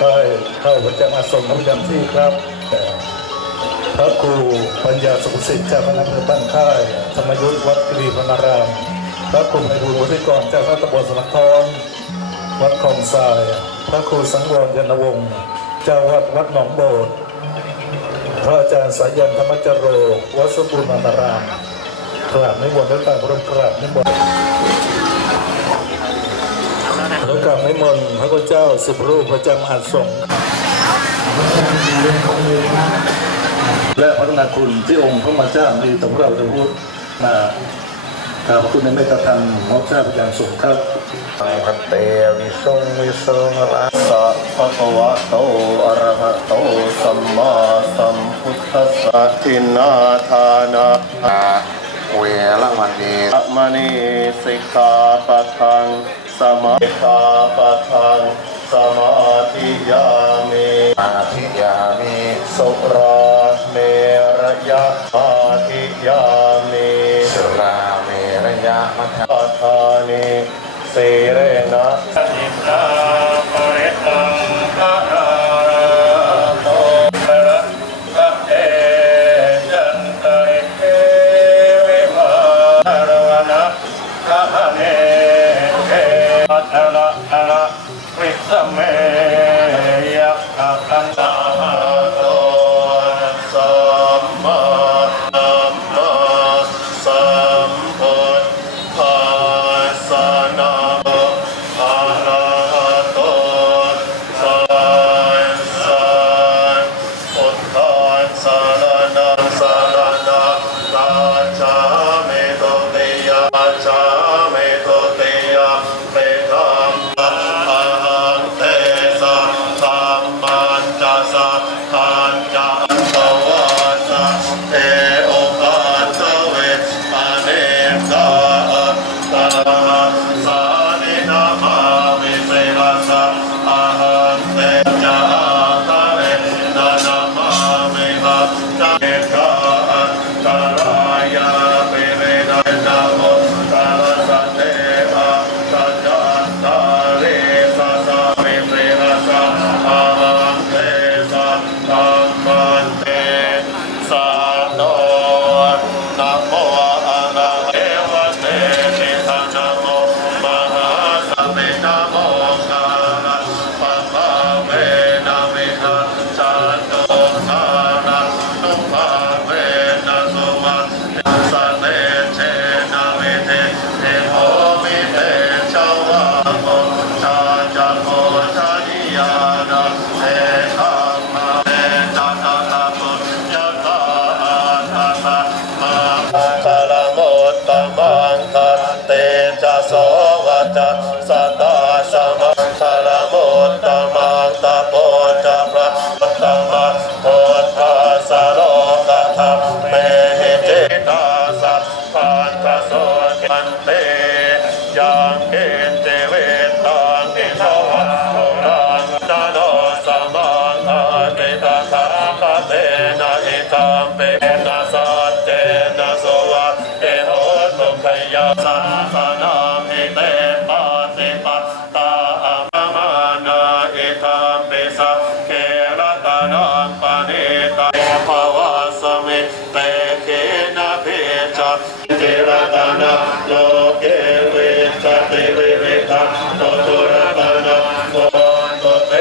ค่าเข้าประจำอาสมประจำที่ครับ พระครูปัญญาสุขสิทธิ์เจ้าคณะอำเภอบ้านค่ายธรรมยุทธวัดกรีพนาราม พระครูไพบูลย์วุฒิกรเจ้าคณะตำบลสนักทองวัดคลองทราย พระครูสังวรยนวงศ์เจ้าวัดวัดหนองโบสถ์พระอาจารย์สายันธรรมจโร วัดสมบูรณ์นารามกราบนิมนต์และต่างพระกราบนิมนต์ กราบนิมนต์พระพุทธเจ้าสิบรูปประจำอาสงฆ์และพระนาคุณที่องค์พระมาเจ้ามีต่อพวกเราจะพูดมากราบคุณในเมตตาธรรมมอบเจ้าประจำสูงครับพันเตวิสงวิสงรัสสะภะคะวะโตอะระหะโตสัมมาสัมพุทธัสสะทินาทานาเวรมณีอมณีสิกขาปะทัง มาธิขาปะทังสมาธิยามิอาธิยามิสุราเมระยะอาธิยามิสุราเมระยะมัทปทานิสีเร ตมังคันเตจะโสวัจจะ สังสนามิเตปาติปัตตาอะมมานาอิตัมเปสัเคระตานังปเนตาภวะสมิเตเคนะเพจัตเจระตานะโลเกวิจติวิริตังโตตุระตานะโมโตเต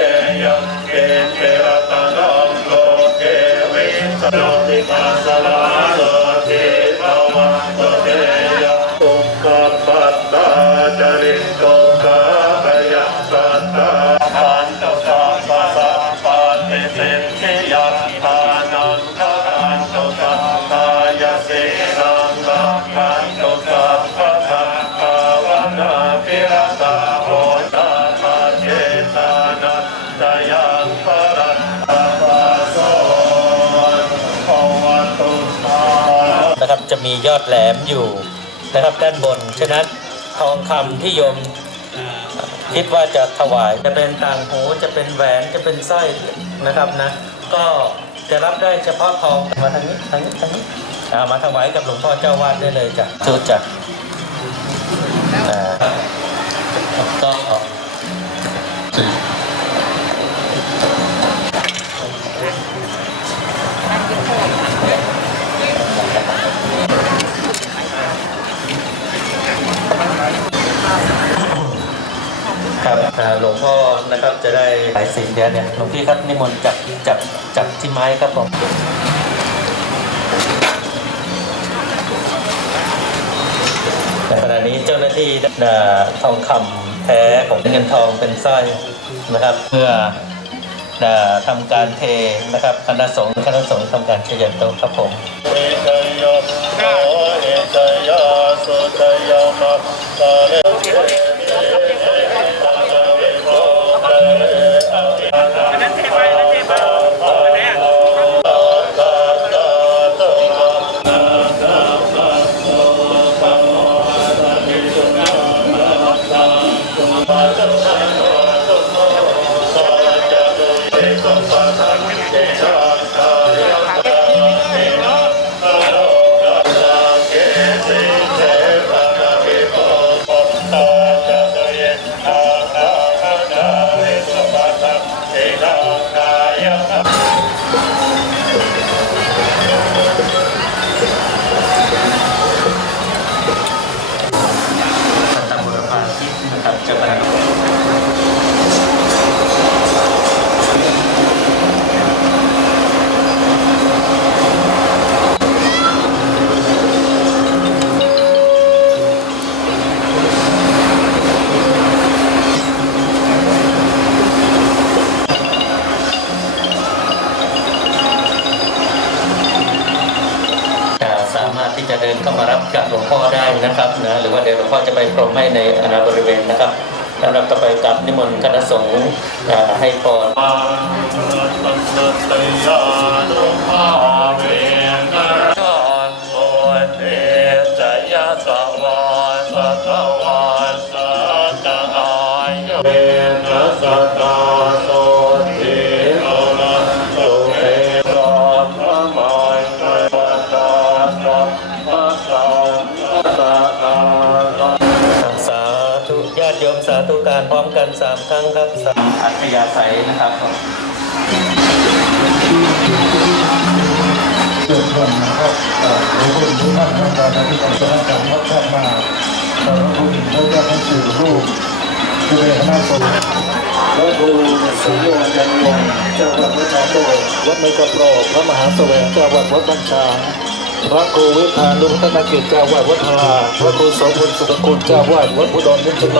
ยเกเจระตานังโลเกวิจโนติปัสสะลาโล มียอดแหลมอยู่นะครับด้านบน ฉะนั้นทองคำที่โยมคิดว่าจะถวายจะเป็นต่างหูจะเป็นแหวนจะเป็นสร้อยนะครับนะ ก็จะรับได้เฉพาะทองมาทางนี้ทางนี้ทางนี้มาถวายกับหลวงพ่อเจ้าวาดได้เลยจ้ะสุดจ้ะ หลายสิ่งเดี๋ยวเนี่ยหลวงพี่ครับนิมนต์จับจับจับที่ไม้ครับผมแต่ขณะนี้เจ้าหน้าที่ได้ทองคำแท้ของเงินทองเป็นสร้อยนะครับ เพื่ออ่าทำการเทนะครับคณะสงฆ์คณะสงฆ์ทำการเฉยันโตครับผมเอชยโอวิหารอันนั้นเทไปแล้ว ที่จะเดินเข้ามารับกับหลวงพ่อได้นะครับนะหรือว่าเดี๋ยวหลวงพ่อจะไปพรมให้ในอนาบริเวณนะครับแล้วเราก็ไปกับนิมนต์คณะสงฆ์ให้พรสาธุการพร้อมกันสามครั้งครับสามอัธยาศัยนะครับเกิดวันนะครับหลวงพ่อทุกท่านทำการที่กาสร้างการวัดชาติมาขอบคุณพระเจ้าทั้งสี่รูปที่เป็นคณะสงฆ์พระครูสุโยยันยงเจ้าวัดวัดนาโตวัดไมกระโปรพระมหาแสวงเจ้าวัดวัดบัญชา พระครูวิพานุพัฒนาเกียรติเจ้าวาดวัดพลาพระครูโสมบุญสุขคุณเจ้าวาดวัดพุดรนิชโน